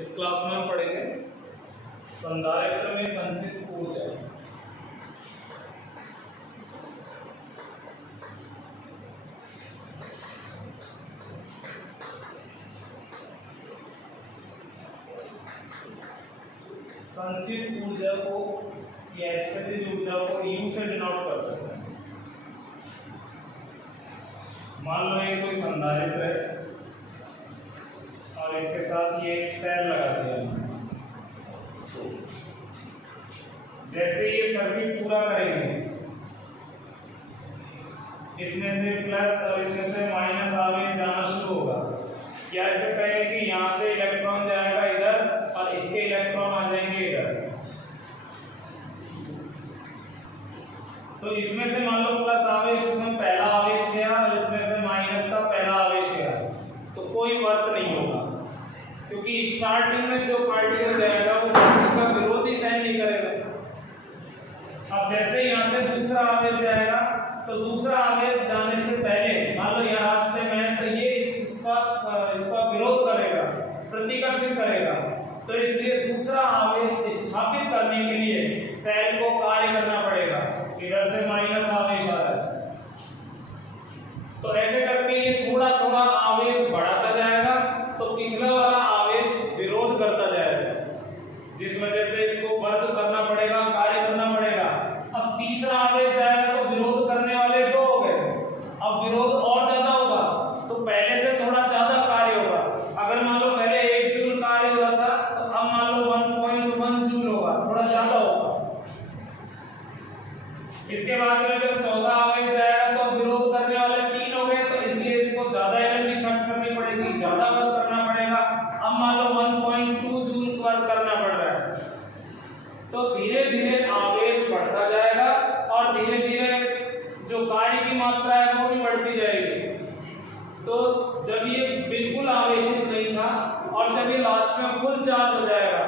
इस क्लास में हम पढ़ेंगे संधारित्र में संचित ऊर्जा। संचित ऊर्जा को या स्थितिज ऊर्जा को U से डिनोट करते हैं। मान लो ये कोई संधारित्र है और इसके साथ ये एक सेल लगा दिया। जैसे ये सर्किट पूरा करेंगे, इसमें से प्लस और इसमें से माइनस आवेश जाना शुरू होगा। या ऐसे कहेंगे कि यहाँ से इलेक्ट्रॉन जाएगा इधर और इसके इलेक्ट्रॉन आ जाएंगे इधर। तो इसमें से मान लो प्लस आवेश, इसमें पहला आवेश गया और इसमें से माइनस का पहला आवेश गया, तो कोई वर्क नहीं होगा, क्योंकि स्टार्टिंग में जो पार्टिकल जाएगा वो किसी का विरोधी साइन नहीं करेगा। अब जैसे यहाँ से दूसरा आवेश जाएगा तो दूसरा आवेश जाने से पहले मान लो यहाँ रास्ते में है तो ये इसका विरोध करेगा, प्रतिकर्षण करेगा। तो इसलिए दूसरा आवेश स्थापित करने के लिए सेल को कार्य करना पड़ेगा। इधर से माइनस आवेश आ रहा है तो ऐसे करके ये थोड़ा थोड़ा आवेश बढ़ाता जाएगा, तो पिछला वाला आवेश विरोध करता जाएगा, जिस वजह से इसको वर्क करना पड़ेगा, कार्य करना पड़ेगा। अब तीसरा आवेश जाएगा तो विरोध करने वाले दो हो गए, अब विरोध और ज्यादा होगा तो पहले से थोड़ा ज्यादा कार्य होगा। अगर मान लो पहले 1 जूल कार्य हो रहा था तो अब मान लो 1.1 जूल होगा, थोड़ा ज्यादा होगा। इसके बाद में जब 14 आवेश जाएगा तो विरोध करने वाले 3 हो गए, तो इसलिए इसको ज्यादा एनर्जी खर्च करनी पड़ेगी, ज्यादा वर्क करना पड़ेगा। अब मान लो 1.2 जूल वर्क करना पड़ रहा है, तो धीरे धीरे आवेश बढ़ता जाएगा और धीरे धीरे जो कार्य की मात्रा है वो भी बढ़ती जाएगी। तो जब ये बिल्कुल आवेशित नहीं था और जब ये लास्ट में फुल चार्ज हो जाएगा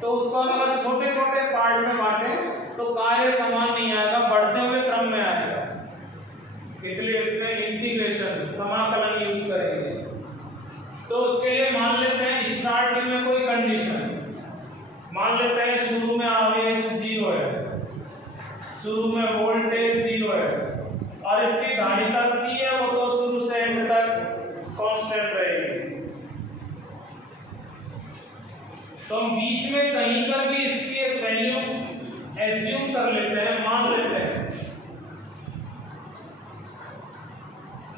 तो उसको हम अगर छोटे छोटे पार्ट में बांटे तो कार्य समान नहीं आएगा, बढ़ते हुए क्रम में आएगा। इसलिए इसमें इंटीग्रेशन समाकलन यूज करेंगे। तो उसके लिए मान लेते हैं स्टार्टिंग में कोई कंडीशन, मान लेते हैं शुरू में आवेश 0 है, शुरू में वोल्टेज 0 है और इसकी धारिता C है, वो तो शुरू से एंड तक कांस्टेंट रहेगी। तो हम बीच में कहीं पर भी इसकी एक वैल्यू एज्यूम कर लेते हैं, मान लेते हैं।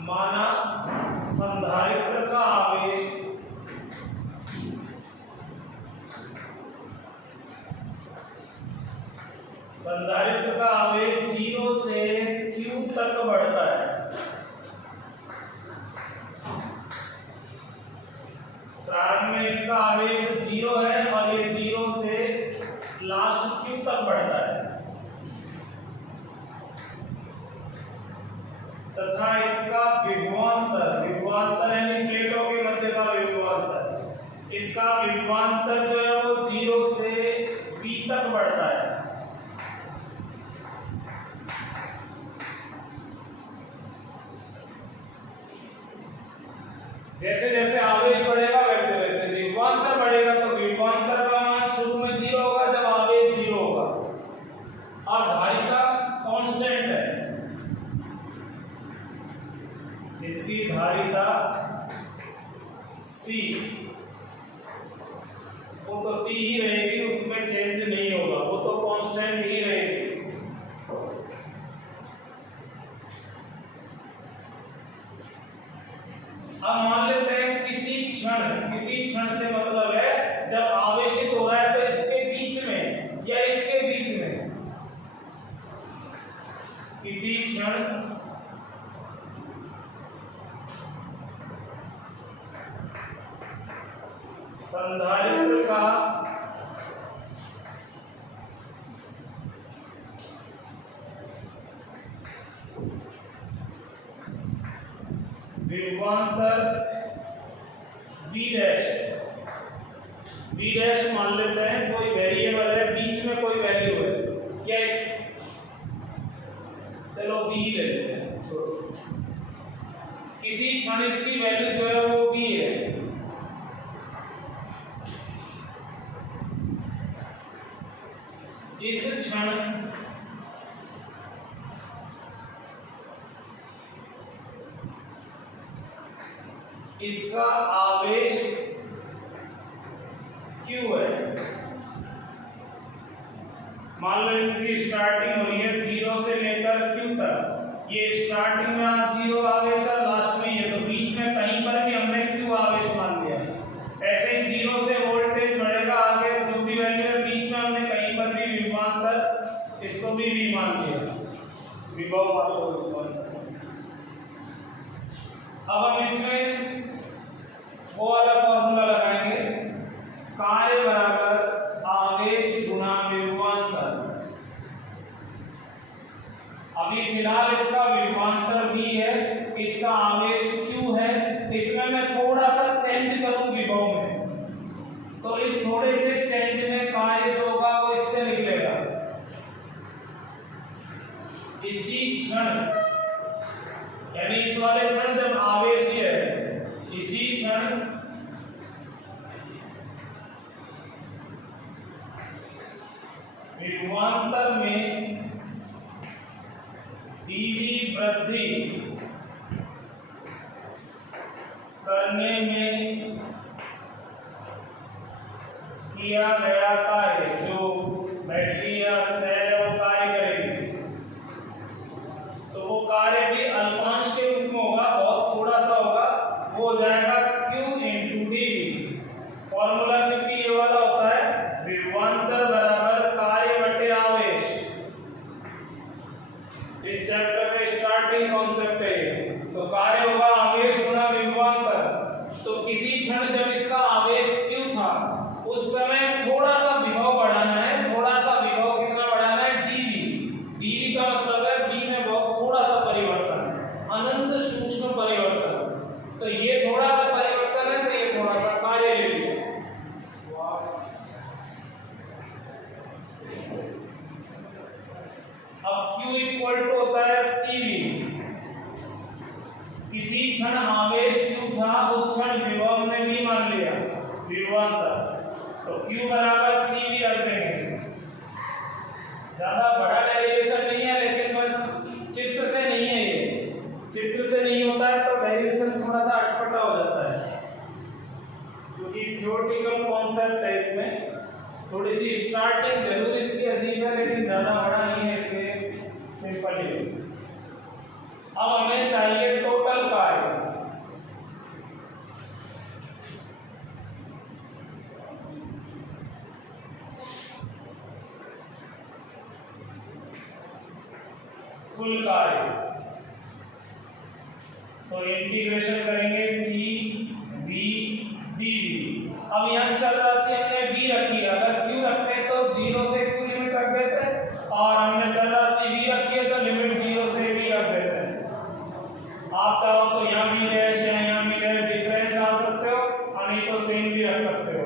माना संधारित्र का आवेश संधारित्र का आवेश 0 से Q तक बढ़ता है। प्रारंभ में इसका आवेश 0 है और ये 0 से लास्ट Q तक बढ़ता है, तथा इसका विभवांतर यानी प्लेटों के मध्य का विभवांतर, इसका विभवांतर जो है वो 0 से V तक बढ़ता है। जैसे जैसे आवेश बढ़ेगा वैसे वैसे विभवांतर बढ़ेगा, तो विभवांतर का मान शुरू में 0 होगा जब आवेश 0 होगा और धारिता कांस्टेंट है। इसकी धारिता C, वो तो C ही रहेगी, उसमें चेंज नहीं होगा, वो तो कांस्टेंट ही रहेगी। अब मान लेते हैं किसी क्षण से मतलब है जब आवेशित हो रहा है तो इसके बीच में या इसके बीच में किसी क्षण संधारित्र का विभवांतर V डैश मान लेते हैं कोई वेरिएबल है, बीच में कोई वैल्यू है, क्या चलो V ले लेते हैं। किसी क्षण इसकी वैल्यू जो है वो V है। क्षण इसका आवेश Q है। मान लो इसकी स्टार्टिंग हो रही है 0 से लेकर Q तक। ये स्टार्टिंग में आप 0 आवेश और लास्ट में ये, तो बीच में कहीं पर भी हमने Q आवेश मान लिया। ऐसे ही 0 से वोल्टेज बढ़ेगा, आगे जो भी वैल्यू है बीच में हमने कहीं पर भी विभवांतर, इसको भी V मान लिया, विभव मान लो। अब हम इसमें वो वाला फॉर्मूला लगाएंगे, कार्य बराबर आवेश गुना विभवांतर। अभी फिलहाल इसका विभवांतर V है, इसका आवेश Q है। इसमें मैं थोड़ा सा चेंज करूं विभव में, तो इस थोड़े से चेंज में कार्य जो होगा वो इससे निकलेगा। इसी क्षण, यानी इस वाले क्षण जब आवेश ये है, इसी क्षण विभवांतर में dV वृद्धि करने में किया गया कार्य, जो बैटरी या सेल है वो कार्य करेगी, तो वो कार्य भी अल्पांश के रूप में होगा, बहुत थोड़ा सा होगा, वो हो जाएगा Q × dV। फॉर्मूला क्योंकि ये वाला होता है, विभवांतर बराबर कार्य बटे आवेश। इस चैप्टर का स्टार्टिंग कॉन्सेप्ट है, तो कार्य होगा आवेश गुना विभवांतर। तो किसी क्षण जब इसका आवेश Q था, उस समय थोड़ा सा विभव बढ़ाना है। थोड़ा सा विभव कितना बढ़ाना है? dV। dV का मतलब है V में बहुत थोड़ा सा परिवर्तन है, अनंत सूक्ष्म परिवर्तन। तो ये थोड़ा सा परिवर्तन है, तो ये थोड़ा सा कार्य ले लिया। अब Q इक्वल टू होता है CV। किसी क्षण आवेश Q था, उस क्षण विभव में भी मान लिया विभवांतर, तो Q बराबर CV रख देंगे। ज्यादा बड़ा डेरिवेशन नहीं है, लेकिन बस चित्र से नहीं है, ये चित्र से नहीं होता है तो डेरिवेशन थोड़ा सा अटपटा हो जाता है, क्योंकि थ्योरेटिकल कॉन्सेप्ट है। इसमें थोड़ी सी स्टार्टिंग जरूर इसकी अजीब है, लेकिन ज्यादा बड़ा नहीं है, इसलिए सिंपल ही। अब हमें चाहिए टोटल कार्य। कुल कार्य, तो इंटीग्रेशन करेंगे CV dV। अब यहाँ चल राशि हमने V रखी है, अगर Q रखते तो 0 से Q लिमिट रख देते, और हमने चल राशि V रखी है तो लिमिट 0 से V रख देते हैं। आप चाहो तो यहाँ V डैश है, यहाँ V डैश डिफरेंस डाल सकते हो, और नहीं तो सेम भी रख सकते हो।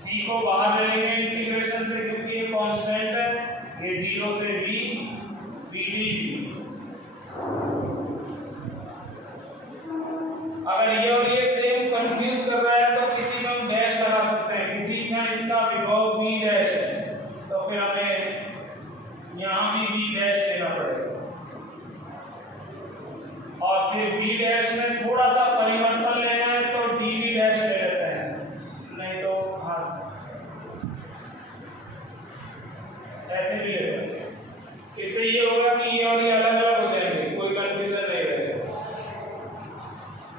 C को बाहर ले लेंगे इंटीग्रेशन से, क्योंकि ये कांस्टेंट है, ये 0 से V dV। अगर ये और ये सेम कंफ्यूज कर रहा है तो किसी में हम डैश लगा सकते हैं। किसी क्षण इसका विभव V डैश है, तो फिर हमें यहाँ भी V डैश लेना पड़ेगा, और फिर V डैश में थोड़ा सा परिवर्तन लेना है तो dV डैश ले लेते हैं, नहीं तो हाँ ऐसे भी ले सकते हैं। इससे ये होगा कि ये और ये अलग अलग हो जाएंगे, कोई कंफ्यूजन नहीं रहेगा।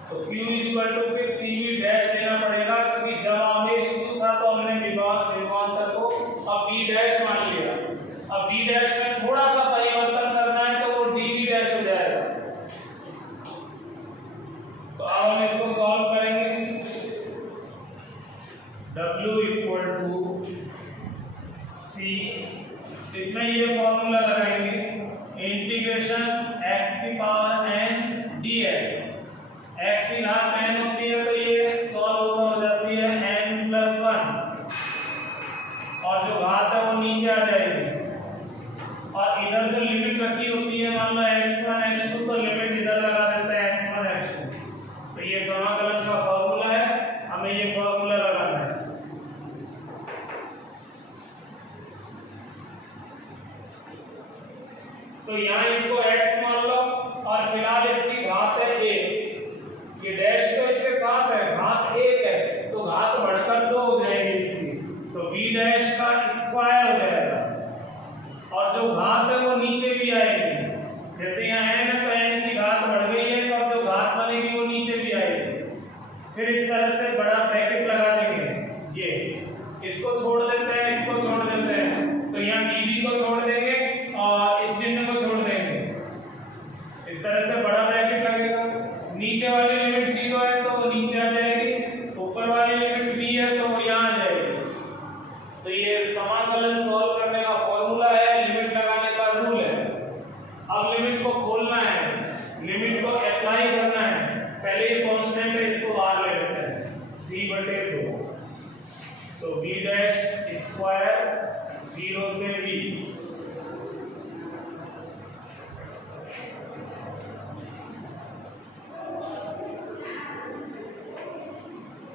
तो Q इक्वल टू फिर CV डैश लेना पड़ेगा, क्योंकि जब आवेश Q था तो हमने विभवांतर को अब V डैश मान लिया। अब V डैश में थोड़ा सा परिवर्तन करना है तो वो dV डैश हो जाएगा। तो अब हम इसको सॉल्व करेंगे। W इक्वल टू C, इसमें ये फॉर्मूला लगाएंगे, इंटीग्रेशन x की पावर n dx। x की घात n होती है, तो ये सॉल्व हो जाती है n+1, और जो घात है वो नीचे आ जाएगी, और इधर जो लिमिट रखी होती है, मान लो x1 x2, तो लिमिट इधर लगा देते हैं x1 x2। तो ये समाकलन का फॉर्मूला है, हमें ये फॉर्मूला लगाना है। नीचे वाली लिमिट 0 है तो वो नीचे आ जाएगी, ऊपर वाली लिमिट b है तो वो यहाँ आ जाएगी। तो ये समाकलन सॉल्व करने का फॉर्मूला है, लिमिट लगाने का रूल है। अब लिमिट को खोलना है, लिमिट को अप्लाई करना है। पहले ये कांस्टेंट है, इसको बाहर ले लेते हैं, c/2 तो b डैश स्क्वायर 0 से b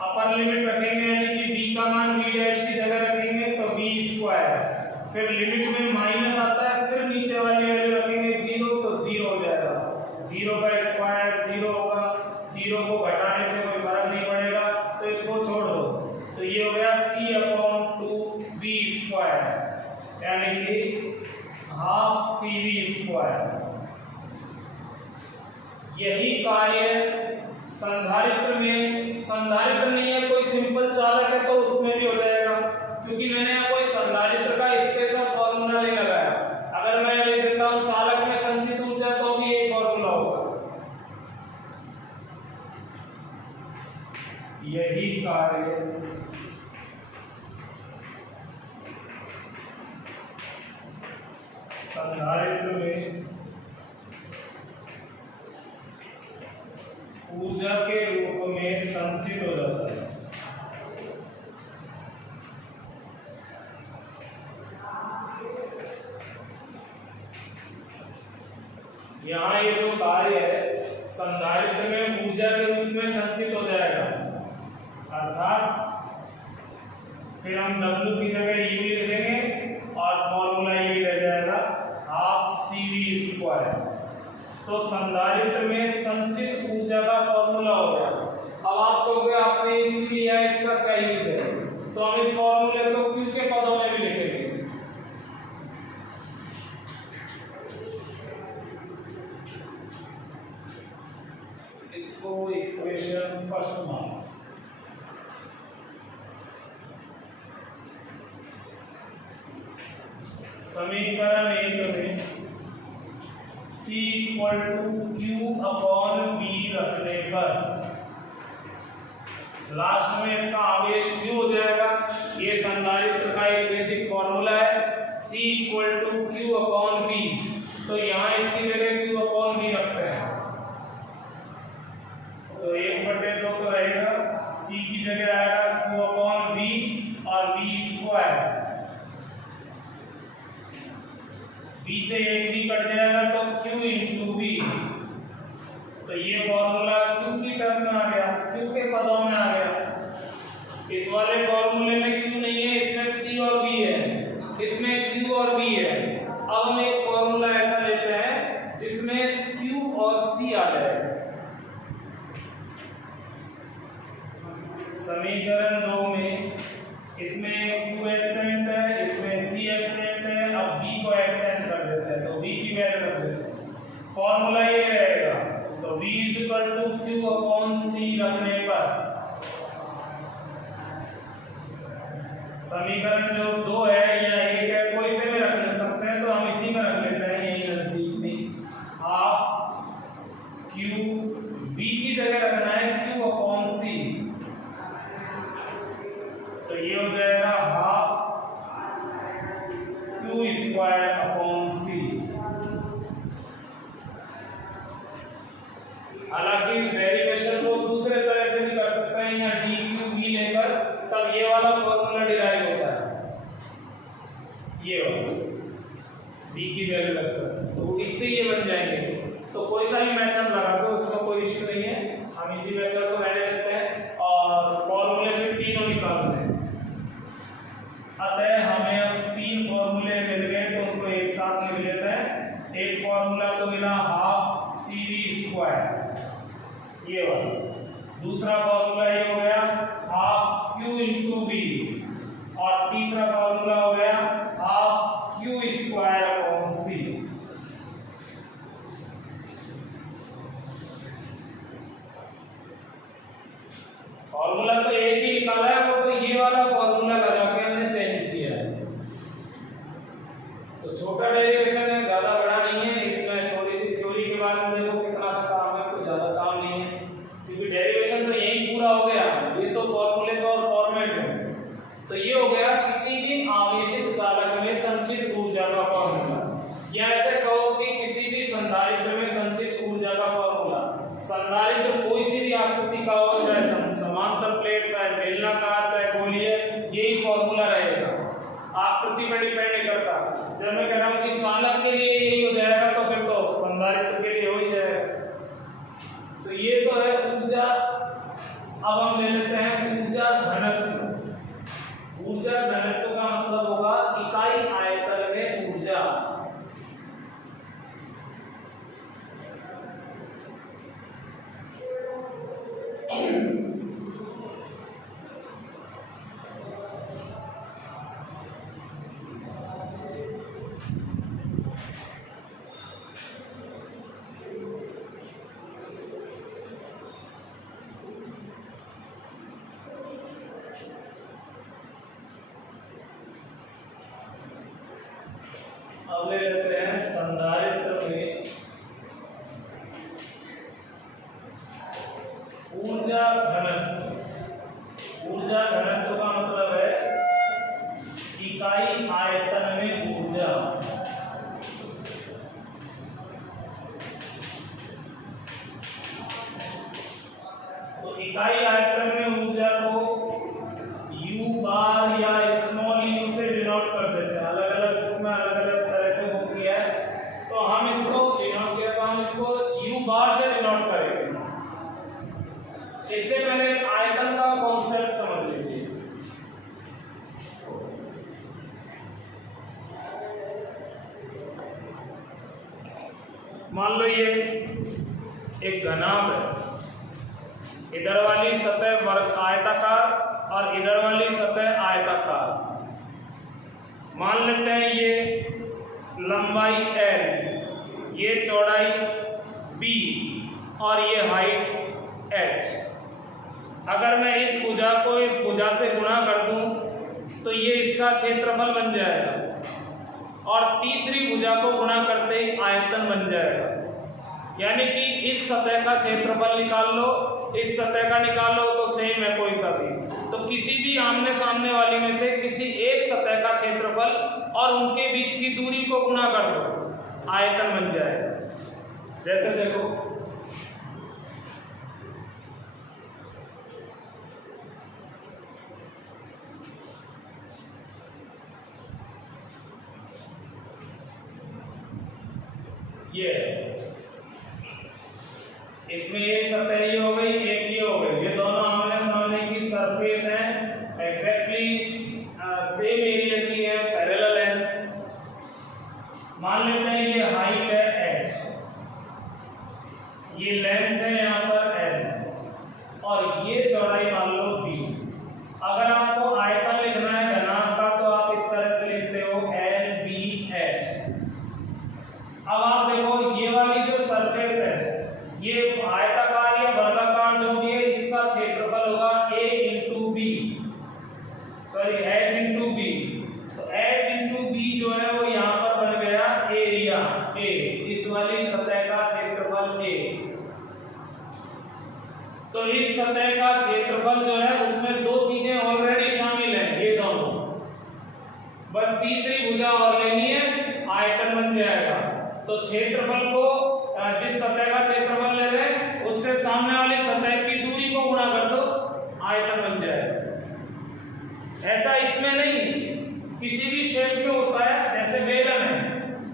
अपर लिमिट रखेंगे, यानी कि b का मान b डैश की जगह रखेंगे तो b स्क्वायर, फिर लिमिट में माइनस आता है, फिर नीचे वाली वैल्यू रखेंगे 0 तो 0 हो जाएगा, 0 का स्क्वायर 0 होगा, 0 को घटाने से कोई फर्क नहीं पड़ेगा तो इसको छोड़ दो, तो ये हो गया c/2 b स्क्वायर, यानी कि हाफ cv स्क्वायर। यही कार्य संधारित्र में, संधारित्र नहीं है कोई सिंपल चालक है तो उसमें भी हो जाएगा, क्योंकि मैंने यहाँ कोई संधारित्र का स्पेशल फॉर्मूला नहीं लगाया। अगर मैं लिख देता हूँ चालक में संचित ऊर्जा तो भी यही फॉर्मूला होगा। यही कार्य संधारित्र में ऊर्जा के रूप में संचित हो जाता है। यहाँ ये जो कार्य है संधारित्र में ऊर्जा के रूप में संचित हो जाएगा, अर्थात फिर हम W की जगह U लिख देंगे और फॉर्मूला ये रह जाएगा हाफ cv स्क्वायर। तो संधारित्र में संचित ऊर्जा का फॉर्मूला हो गया। अब आप कहोगे आपने क्यों लिया, इसका क्या यूज है, तो हम इस फॉर्मूले को Q के पदों में भी लिखेंगे। इसको इक्वेशन फर्स्ट मान, समीकरण 1 में c = q/b रखने पर लास्ट में इसका आवेश q हो जाएगा। ये संधारित्र का एक बेसिक फॉर्मूला है, c = q/b, तो यहाँ इसकी जगह q/b रखते हैं तो 1/2 तो रहेगा, c की जगह आएगा q/b और b स्क्वायर, b से एक भी कट जाएगा तो q × b, तो ये फॉर्मूला q की टर्म में आ गया, q के पदों में आ गया। इस वाले फॉर्मूले में q नहीं है, इसमें c और b है, इसमें q और b है। अब हम एक फॉर्मूला ऐसा लेते हैं जिसमें q और c आ जाए। समीकरण 2 में इसमें q एब्सेंट है, इसमें c एब्सेंट है, अब b को एब्सेंट कर देते हैं तो b की वैल्यू रख देते हैं। फॉर्मूला ये रहेगा, तो v = q/c रखने पर समीकरण जो 2 है या 1 है, कोई से भी रख सकते हैं, तो हम इसी में रख लेते हैं यही नजदीक में, हाफ q, b की जगह रखना है q/c, तो ये हो जाएगा हाफ q²/c। हालांकि डेरिवेशन को दूसरे तरह से भी कर सकते हैं, यहाँ dqv लेकर तब ये वाला फॉर्मूला डिराइव होता है, ये वाला b की वैल्यू लगकर, तो इससे ये बन जाएंगे। तो कोई सा भी मेथड लगा दो, उसमें कोई इश्यू नहीं है, हम इसी मेथड को रहने देते हैं और फॉर्मूले फिर तीनों निकालते हैं। अतः हमें 3 फॉर्मूले मिल गए तो उनको एक साथ लिख लेते हैं। एक फॉर्मूला तो मिला हाफ cv स्क्वायर, ये वाला, दूसरा फॉर्मूला ये हो गया हाफ q × b, और तीसरा फॉर्मूला हो गया हाफ q²/c। फॉर्मूला तो एक ही निकाला है, वो तो ये वाला फॉर्मूला लगा के हमने चेंज किया है। तो छोटा डेरिवेशन है, ज्यादा बड़ा नहीं है, इसमें थोड़ी सी थ्योरी के बाद में देखो कितना सा काम है, कुछ ज्यादा काम नहीं है। डेफिनेशन तो यही पूरा हो गया, ये तो फॉर्मूले तो और फॉर्मेट है। तो ये हो गया किसी भी आवेशित चालक में संचित ऊर्जा का फॉर्मूला, या ऐसे कहो कि किसी भी संधारित्र में संचित ऊर्जा का फॉर्मूला। संधारित्र कोई सी भी आकृति का हो, चाहे समांतर प्लेट, चाहे बेलनाकार, चाहे गोलीय, यही फॉर्मूला रहेगा, आकृति पर डिपेंड नहीं करता। जब मैं कह रहा हूं कि चालक के लिए यही हो जाएगा तो फिर तो संधारित्र के लिए हो ही जाएगा। तो ये तो है ऊर्जा। अब हम ले लेते हैं ऊर्जा घनत्व। ऊर्जा घनत्व का मतलब होगा इकाई आयतन में ऊर्जा। अब ले लेते हैं संधारित्र में ऊर्जा घनत्व। ऊर्जा घनत्व का मतलब है इकाई आयतन में ऊर्जा। तो इकाई आयतन में ऊर्जा को U बार या स्मॉल u से डिनोट कर देते हैं। अलग अलग बुक में अलग अलग तरह से बुक किया है, तो हम इसको डिनोट किया तो हम इसको U बार से डिनोट करेंगे। इससे पहले आयतन का कॉन्सेप्ट समझ लीजिए। मान लो ये एक घनाभ है, इधर वाली सतह वर्ग आयताकार और इधर वाली सतह आयताकार। मान लेते हैं ये लंबाई L, ये चौड़ाई B और ये हाइट H। अगर मैं इस भुजा को इस भुजा से गुणा कर दूं तो ये इसका क्षेत्रफल बन जाएगा, और तीसरी भुजा को गुणा करते ही आयतन बन जाएगा। यानी कि इस सतह का क्षेत्रफल निकाल लो, इस सतह का निकालो, तो सेम है कोई सा भी। तो किसी भी आमने सामने वाली में से किसी एक सतह का क्षेत्रफल और उनके बीच की दूरी को गुणा कर दो, आयतन बन जाएगा। जैसे देखो ये इसमें एक सतह ये हो गई, एक ये हो गई, ये दोनों आमने सामने की सरफेस है, एग्जैक्टली सेम एरिया की है, पैरेलल है। मान लेते हैं ये हाइट है h, ये लेंथ है यहाँ पर l, और ये चौड़ाई मान लो b। अगर आपको आयतन लिखना है घनाभ का तो आप इस तरह से लिखते हो LBH। अब आप देखो ये वाली जो सरफेस है, ये आयताकार या वर्गाकार जो भी है, इसका क्षेत्रफल होगा A into B, sorry H into B। तो H इंटू B जो है वो यहाँ पर बन गया एरिया A, इस वाली सतह का क्षेत्रफल A। तो इस सतह का क्षेत्रफल जो है उसमें दो चीजें ऑलरेडी शामिल हैं, ये दोनों, बस तीसरी भुजा और लेनी है, आयतन बन जाएगा। तो क्षेत्रफल को जिस सतह का क्षेत्रफल ले रहे हैं उससे सामने वाली सतह की दूरी को गुणा कर दो, आयतन बन जाएगा। ऐसा इसमें नहीं, किसी भी शेप में होता है, जैसे बेलन है,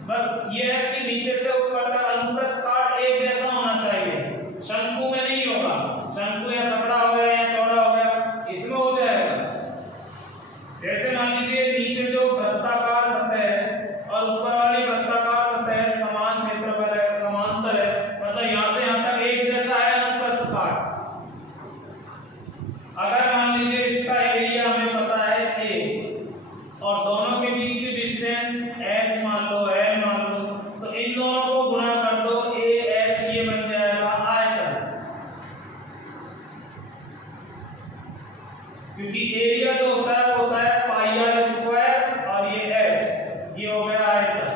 बस ये है कि नीचे से ऊपर तक अनुप्रस्थ काट एक जैसा होना चाहिए। शंकु में नहीं होगा, शंकु या सकड़ा हो गया या चौड़ा हो गया, इसमें हो जाएगा। जैसे मान लीजिए नीचे जो वृत्ताकार सतह है और ऊपर वाली वृत्ताकार सतह है, समान क्षेत्रफल है, समांतर है, मतलब यहाँ से यहाँ तक एक जैसा है अनुप्रस्थ काट। अगर मान लीजिए इसका एरिया हमें पता है A और दोनों के बीच की डिस्टेंस H मान लो, L मान लो, तो इन दोनों को गुणा कर दो, AH, ये बन जाएगा आयतन। क्योंकि एरिया जो होता है वो होता है पाई आर स्क्वायर और ये H, ये हो गया आयतन।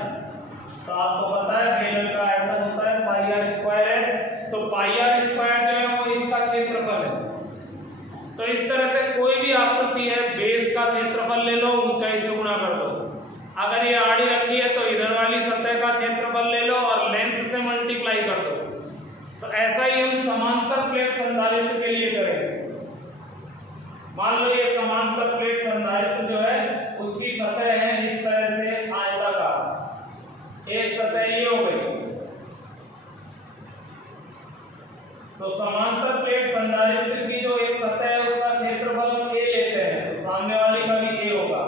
तो आपको पता है बेलन का आयतन होता है पाई आर स्क्वायर H। तो पाई आर स्क्वायर जो है वो इसका क्षेत्रफल है। तो इस तरह से कोई भी आकृति है, बेस का क्षेत्रफल ले लो, ऊंचाई से गुणा कर दो। अगर ये आड़ी रखी है तो इधर वाली सतह का क्षेत्रफल ले लो और लेंथ से मल्टीप्लाई कर दो। तो ऐसा ही हम समांतर प्लेट संधारित्र के लिए करेंगे। मान लो ये समांतर प्लेट संधारित्र जो है उसकी सतह है इस तरह से आयताकार, एक सतह ये हो गई। तो समांतर प्लेट संधारित्र की जो एक सतह है उसका क्षेत्रफल हम a लेते हैं, तो सामने वाली का भी a होगा,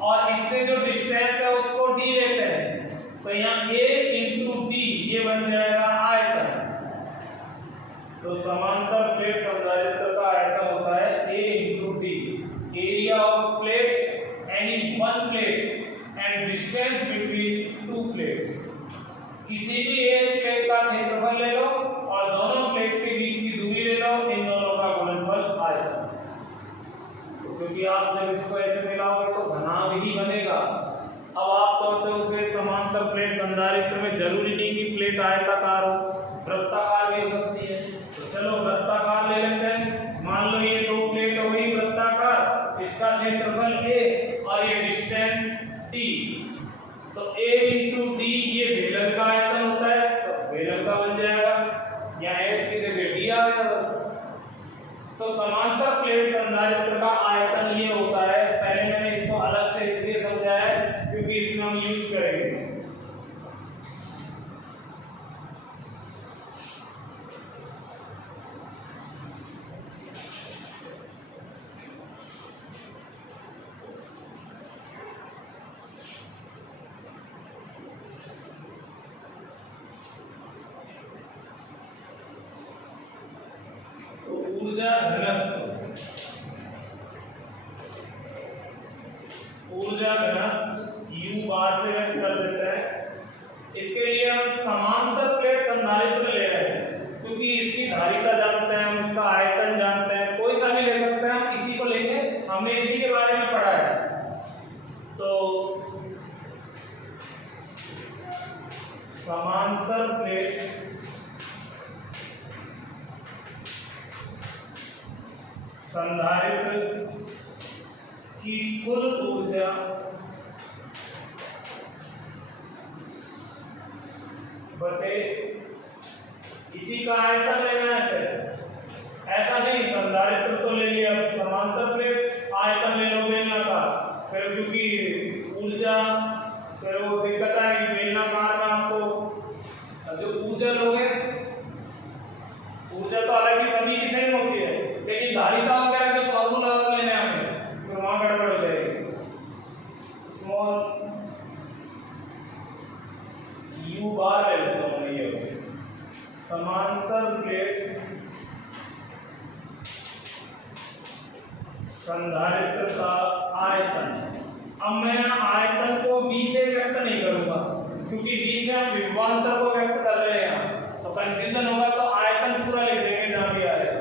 और इससे जो डिस्टेंस है उसको d लेते हैं, तो यहाँ a इंटू d ये बन जाएगा आयतन। तो समांतर प्लेट संधारित्र का आयतन होता है a into d, area of plate any one plate and distance between two plates. किसी भी एक प्लेट का क्षेत्रफल ले लो और दोनों प्लेट के बीच की दूरी ले लो, इन दोनों का गुणनफल आयतन। तो क्योंकि आप जब इसको ऐसे मिलाओगे तो घनाभ ही बनेगा। अब आप कहते हो कि समांतर प्लेट संधारित्र में जरूरी नहीं कि प्लेट आयताकार हो, वृत्ताकार भी हो सकती है। तो चलो वृत्ताकार ले लेते हैं। मान लो ये दो प्लेट हो गई वृत्ताकार, इसका क्षेत्रफल a और ये डिस्टेंस d, तो a इंटू d ये बेलन का आयतन होता है, तो बेलन का बन जाएगा, यहाँ h की जगह d आ गया बस। तो समांतर प्लेट संधारित्र का आयतन ये होता है। पहले मैंने इसको अलग से इसलिए समझाया है क्योंकि इसमें हम यूज करेंगे। ऊर्जा घनत्व, ऊर्जा घनत्व U बार से व्यक्त कर देते हैं। इसके लिए हम समांतर प्लेट संधारित्र ले रहे हैं क्योंकि इसकी धारिता जानते हैं, हम इसका आयतन जानते हैं, कोई सा भी ले सकते हैं, हम इसी को लेंगे, हमने इसी के बारे में पढ़ा है। तो समांतर प्लेट संधारित्र की कुल ऊर्जा बटे इसी का आयतन लेना है। फिर ऐसा नहीं संधारित्र तो ले लिया, समांतर प्लेट आयतन ले लो बेलनाकार, फिर क्योंकि ऊर्जा फिर वो दिक्कत आएगी बेलनाकार में। आपको जो ऊर्जा लोगे, ऊर्जा तो हालांकि सभी की सेम होती है, लेकिन धारिता वगैरह के फॉर्मूला लेने हमें, फिर वहां गड़बड़ हो जाएगी। स्मॉल u बार ले लेता हूं मैं, ये समांतर प्लेट संधारित्र का आयतन। अब मैं आयतन को v से व्यक्त नहीं करूंगा क्योंकि v से हम विभवांतर को व्यक्त कर रहे हैं, तो कंफ्यूजन होगा, तो आयतन पूरा लिख देंगे जहां भी आएगा।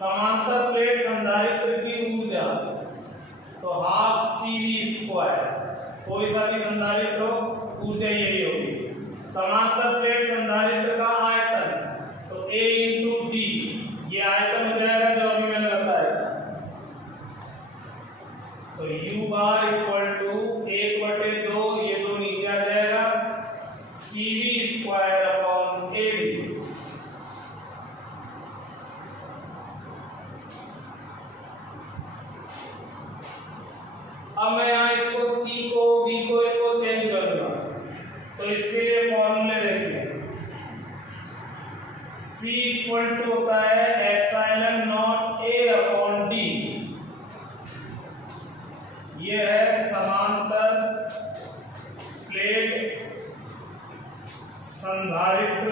समांतर प्लेट संधारित्र की ऊर्जा तो हाफ CV², कोई सा भी संधारित्र हो ऊर्जा यही होगी। समांतर प्लेट संधारित्र का आयतन तो A इंटू D, ये आयतन हो जाएगा जो अभी मैंने बताया। तो U बार इक्वल टू 1/2, ये 2 नीचे आ जाएगा, CV²/AD। अब मैं यहाँ इसको C को V को चेंज करूंगा, तो इसके लिए फॉर्मूले देखिए। C इक्वल टू होता है ε0A/D, ये है समांतर प्लेट संधारित्र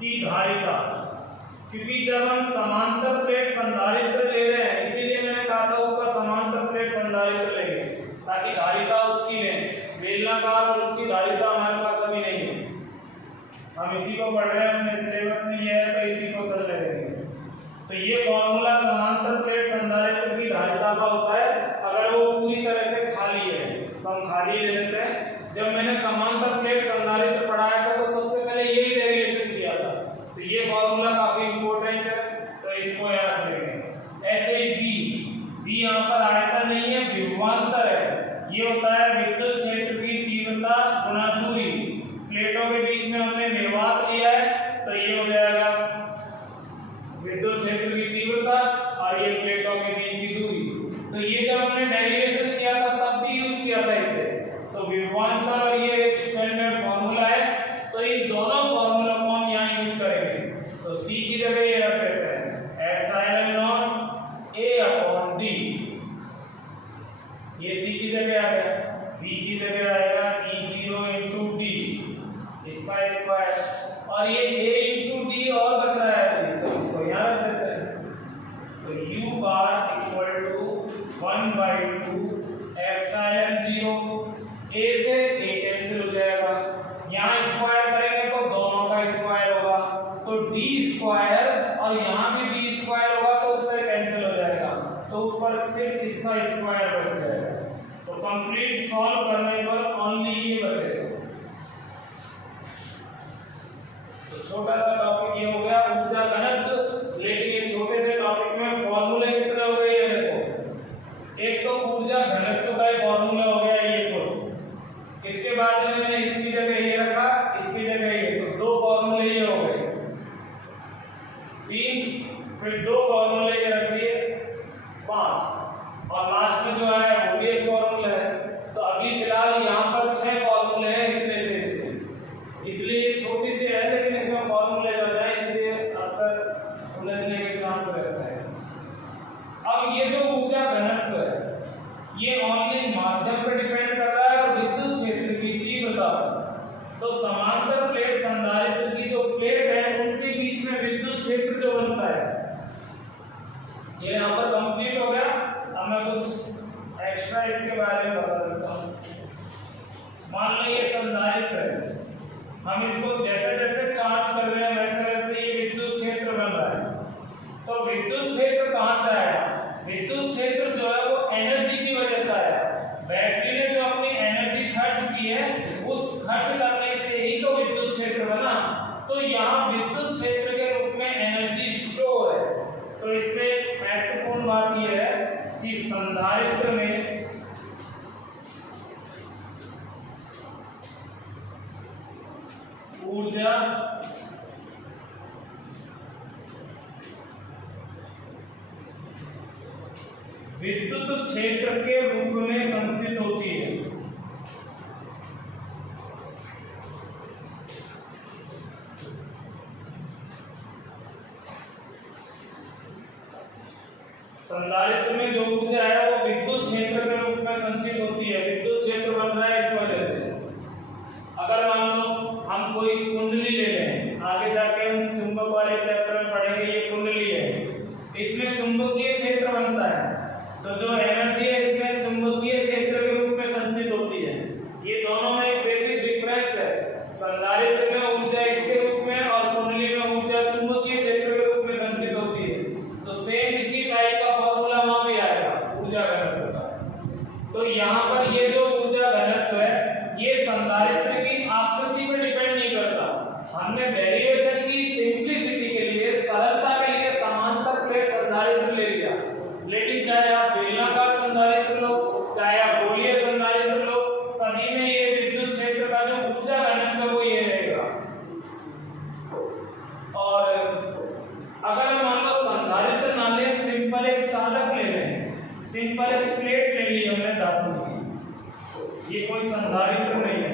की धारिता। क्योंकि जब हम समांतर प्लेट संधारित्र ले रहे हैं, इसीलिए मैंने कहा था ऊपर समांतर प्लेट संधारित्र लेंगे ताकि धारिता उसकी लें। बेलनाकार और उसकी धारिता हमारे पास अभी नहीं है, हम इसी को पढ़ रहे हैं, अपने सिलेबस में ये है तो इसी को चलने देंगे। तो ये फॉर्मूला समांतर प्लेट संधारित्र की धारिता का होता है। अगर वो पूरी तरह से खाली है तो हम खाली ले लेते हैं। जब मैंने समांतर प्लेट संधारित्र पढ़ाया था तो सबसे पहले माना दूरी, प्लेटों के बीच में हमने निर्वात लिया है तो ये हो जाएगा विद्युत क्षेत्र की तीव्रता और ये प्लेटों के बीच की दूरी। तो ये जब हमने डेरिवेशन किया था तब भी यूज किया था इसे। तो विभवांतर और ये एक स्टैंडर्ड फार्मूला है, तो इन दोनों फार्मूला को हम यहाँ यूज करेंगे। तो C की जगह ये रख देते हैं epsilon not A upon D, ये C की जगह आ गया, V की जगह आएगा E0 इंटू D इसका स्क्वायर, और ये A इंटू D और बच रहा है तो इसको यहाँ रख देते हैं। तो U bar equal to 1/2 epsilon 0 A से A कैंसिल हो जाएगा, यहाँ स्क्वायर करेंगे तो दोनों का स्क्वायर होगा तो D स्क्वायर और यहाँ भी D स्क्वायर होगा तो उससे कैंसिल हो जाएगा, तो ऊपर सिर्फ इसका स्क्वायर बच जाएगा। तो कंप्लीट सॉल्व करने पर ओनली ये बचेगा। तो छोटा सा टॉपिक ये हो गया ऊर्जा घनत्व, लेकिन ये छोटे से टॉपिक में फॉर्मूले कितने हो गए ये देखो। एक तो ऊर्जा घनत्व का ही फॉर्मूला हो गया ये तो, इसके बाद मैंने इसकी जगह ये रखा, इसकी जगह ये, तो दो फॉर्मूले ये हो गए, तीन, फिर दो फॉर्मूले ये रख दिए, 5, और लास्ट में जो है वो भी एक फॉर्मूला है। तो अभी फिलहाल यहाँ पर 6 फॉर्मूले हैं इतने से इसके, इसलिए छोटी सी है लेकिन इसमें फॉर्मूले ज्यादा है इसलिए अक्सर उलझने के चांस रहता है। अब ये जो ऊर्जा घनत्व है ये ओनली माध्यम पर डिपेंड कर रहा है और विद्युत क्षेत्र की तीव्रता पर। तो समांतर प्लेट संधारित्र की जो प्लेट है उनके बीच में विद्युत क्षेत्र जो बनता है ये यहाँ पर कंप्लीट हो गया। अब मैं कुछ एक्स्ट्रा इसके बारे में बता देता हूँ। मान लो ये संधारित्र है, हम इसको जैसे जैसे चार्ज कर रहे हैं वैसे वैसे ये विद्युत क्षेत्र बन रहा है। तो विद्युत क्षेत्र कहाँ से आया? विद्युत क्षेत्र जो है वो एनर्जी की वजह से आया। बैटरी ने जो अपनी एनर्जी खर्च की है उस खर्च करने से ही तो विद्युत क्षेत्र बना। तो यहाँ विद्युत क्षेत्र के रूप में एनर्जी स्टोर है। तो इसमें महत्वपूर्ण बात यह है कि संधारित्र में ऊर्जा विद्युत क्षेत्र के रूप में संचित होती है। संधारित्र में जो ऊर्जा है वो विद्युत क्षेत्र के रूप में संचित होती है। विद्युत क्षेत्र बन रहा है इस वजह से। अगर मान लो हम कोई कुंडली ले लें, आगे जाके हम चुंबक वाले चैप्टर में पढ़ेंगे, ये कुंडली है, इसमें चुंबकीय क्षेत्र बनता है। तो जो एनर्जी है इसमें चुंबकीय क्षेत्र के रूप में संचित होती है। ये दोनों में एक बेसिक डिफरेंस है। संधारित्र में ऊर्जा इसके रूप में और कुंडली में ऊर्जा चुंबकीय क्षेत्र के रूप में संचित होती है। तो सेम इसी टाइप का फॉर्मूला वहां भी आएगा ऊर्जा घनत्व का। तो यहाँ पर ये जो ऊर्जा घनत्व है ये संधारित्र की आकृति पर डिपेंड नहीं करता। हमने डेरिवेशन की सिंपलिसिटी के लिए, सरलता के लिए समांतर प्लेट संधारित्र ले लिया, लेकिन चाहे आप बेलनाकार संधारित्र लो चाहे आप गोलीय संधारित्र लो, सभी में ये विद्युत क्षेत्र का जो ऊर्जा घनत्व वो ये रहेगा। और अगर मान लो संधारित्र ना ले, सिंपल एक चालक ले लें, सिंपल एक प्लेट ले ली हमने धातु की, ये कोई संधारित्र नहीं है,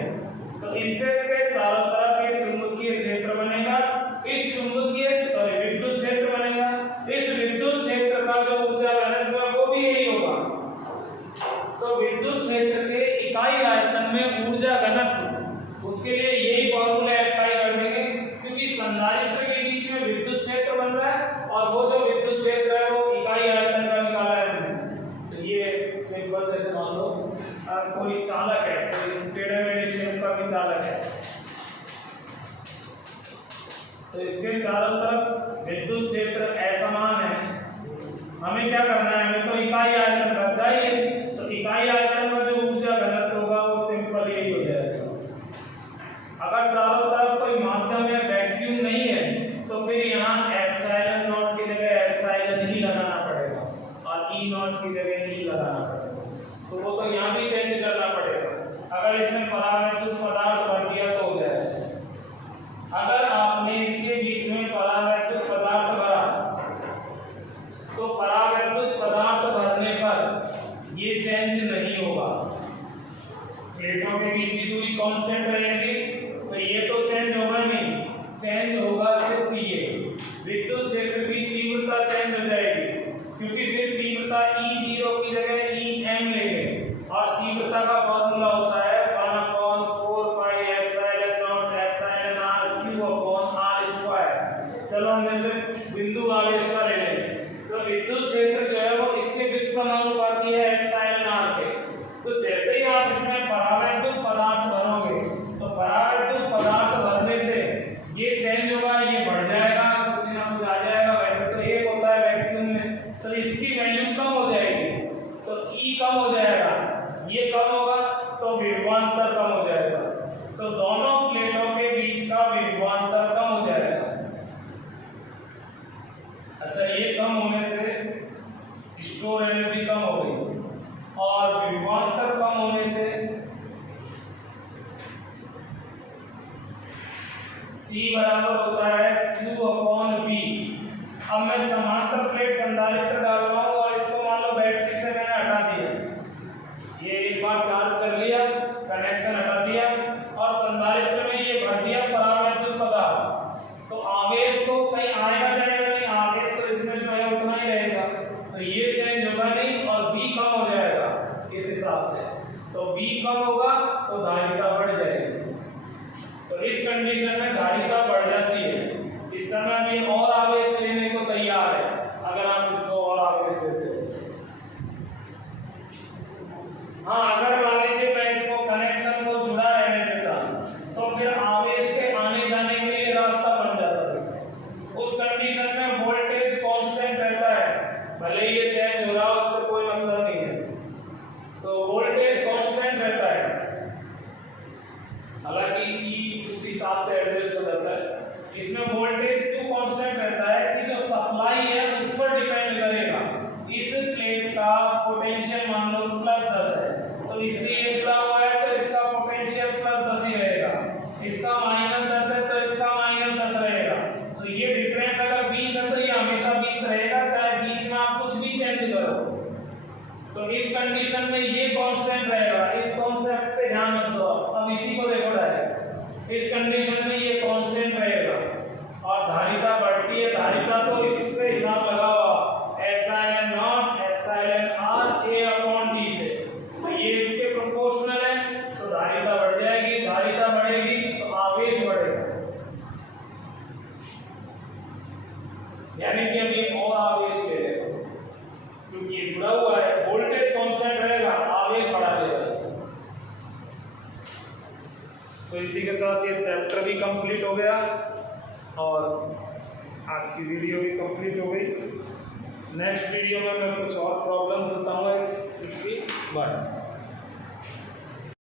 तो इससे चारों तरफ एक चुंबकीय क्षेत्र बनेगा। इस चुंबकीय विद्युत क्षेत्र बनेगा। इस विद्युत क्षेत्र का जो ऊर्जा घनत्व है वो भी यही होगा। तो विद्युत क्षेत्र के इकाई आयतन में ऊर्जा घनत्व, उसके लिए यही फॉर्मूला अप्लाई कर देंगे, क्योंकि संधारित्र के बीच में विद्युत क्षेत्र बन रहा है और वो जो विद्युत क्षेत्र है वो इकाई आयतन का निकाला है हमने। तो ये सिंपल जैसे मान लो कोई चालक है, कोई टेढ़े मेढ़े शेप का भी चालक है, तो इसके चारों तरफ विद्युत क्षेत्र असमान है। हमें क्या करना है? हमें तो इकाई आयतन का चाहिए। तो इकाई आयतन में जो ऊर्जा घनत्व होगा वो सिंपल यही हो जाएगा। अगर चारों तरफ कोई माध्यम या वैक्यूम नहीं है तो फिर यहाँ एप्सिलॉन नॉट की जगह एप्सिलॉन ही लगाना पड़ेगा और ई नॉट की जगह ई लगाना पड़ेगा। तो वो तो यहाँ भी चेंज करना पड़ेगा। अगर इसमें परावैद्युत पदार्थ कांस्टेंट रहेगी, तो ये तो चेंज होगा नहीं, चेंज होगा सिर्फ ये विद्युत क्षेत्र की तीव्रता चेंज हो जाएगी, क्योंकि फिर तीव्रता E0 की जगह EM लेंगे और तीव्रता का फॉर्मूला होता है 1/4πε0 चलो हमने से बिंदु आवेश का ले लें। तो विद्युत क्षेत्र जो है वो इसके व्युत्क्रमानुपाती है एप्सिलॉन r के। तो जैसे ही आप इसमें परावैद्युत पदार्थ भरोगे तो परावैद्युत पदार्थ भरने से ये चेंज होगा, ये बढ़ जाएगा, कुछ ना कुछ आ जाएगा। वैसे तो एक होता है वैक्यूम में, तो इसकी वैल्यू कम हो जाएगी, तो E कम हो जाएगा, ये कम होगा तो विभवांतर कम हो जाएगा, तो दोनों प्लेटों के बीच का विभवांतर कम हो जाएगा। अच्छा, ये कम होने से स्टोर एनर्जी कम हो गई और विभवांतर कम होने से C बराबर होता है Q/V। अब मैं समांतर प्लेट संधारित्र डाल रहा हूं और इसको मान लो बैटरी से मैंने हटा दिया, ये एक बार चार्ज कर लिया, कनेक्शन हटा दिया और संधारित्र में ये भर दिया परावैद्युत पदार्थ, तो आवेश तो कहीं आएगा जाएगा नहीं, आवेश तो इसमें जो है उतना ही रहेगा, तो ये चेंज होगा नहीं और V कम हो जाएगा इस हिसाब से। तो V कम होगा तो धारिता बढ़ जाएगी। तो इस कंडीशन में धारिता बढ़ जाती है। इस समय अभी और आवेश लेने को तैयार है, अगर आप इसको और आवेश देते हो। हाँ, अगर मान लीजिए मैं इसको कनेक्शन को जुड़ा रहने देता तो फिर आवेश के आने जाने के लिए रास्ता बन जाता था। उस कंडीशन में वोल्टेज कांस्टेंट रहता है, भले ही ये चेंज हो रहा हो उससे कोई मतलब नहीं है, तो वोल्टेज कांस्टेंट रहता है। हालांकि E उस हिसाब से एडजस्ट हो जाता है। इसमें वोल्टेज क्यों कांस्टेंट रहता है कि जो सप्लाई है उस पर डिपेंड करेगा। इस प्लेट का पोटेंशियल मान लो +10 है, तो इसलिए जुड़ा हुआ है तो इसका पोटेंशियल +10 ही रहेगा, इसका -10 है तो इसका -10 रहेगा। तो ये डिफरेंस अगर 20 है तो ये हमेशा 20 रहेगा, चाहे बीच में आप कुछ भी चेंज करो। तो इस कंडीशन में ये कांस्टेंट रहेगा। इस कॉन्सेप्ट पे ध्यान मत दो, अब इसी को देखो डायरेक्ट। इस कंडीशन में ये कांस्टेंट रहेगा और धारिता बढ़ती है। धारिता तो इस पे हिसाब लगा हुआ epsilon not epsilon r A/T से, तो ये इसके प्रोपोर्शनल है, तो धारिता बढ़ जाएगी। धारिता बढ़ेगी तो आवेश बढ़ेगा, यानी कि हम ये और आवेश ले रहे हैं क्योंकि ये जुड़ा हुआ है। वोल्टेज कांस्टेंट रहेगा, आवेश बढ़ा देगा। तो इसी के साथ ये चैप्टर भी कंप्लीट हो गया और आज की वीडियो भी कंप्लीट हो गई। नेक्स्ट वीडियो में मैं कुछ और प्रॉब्लम्स बताऊंगा इसकी। बाय।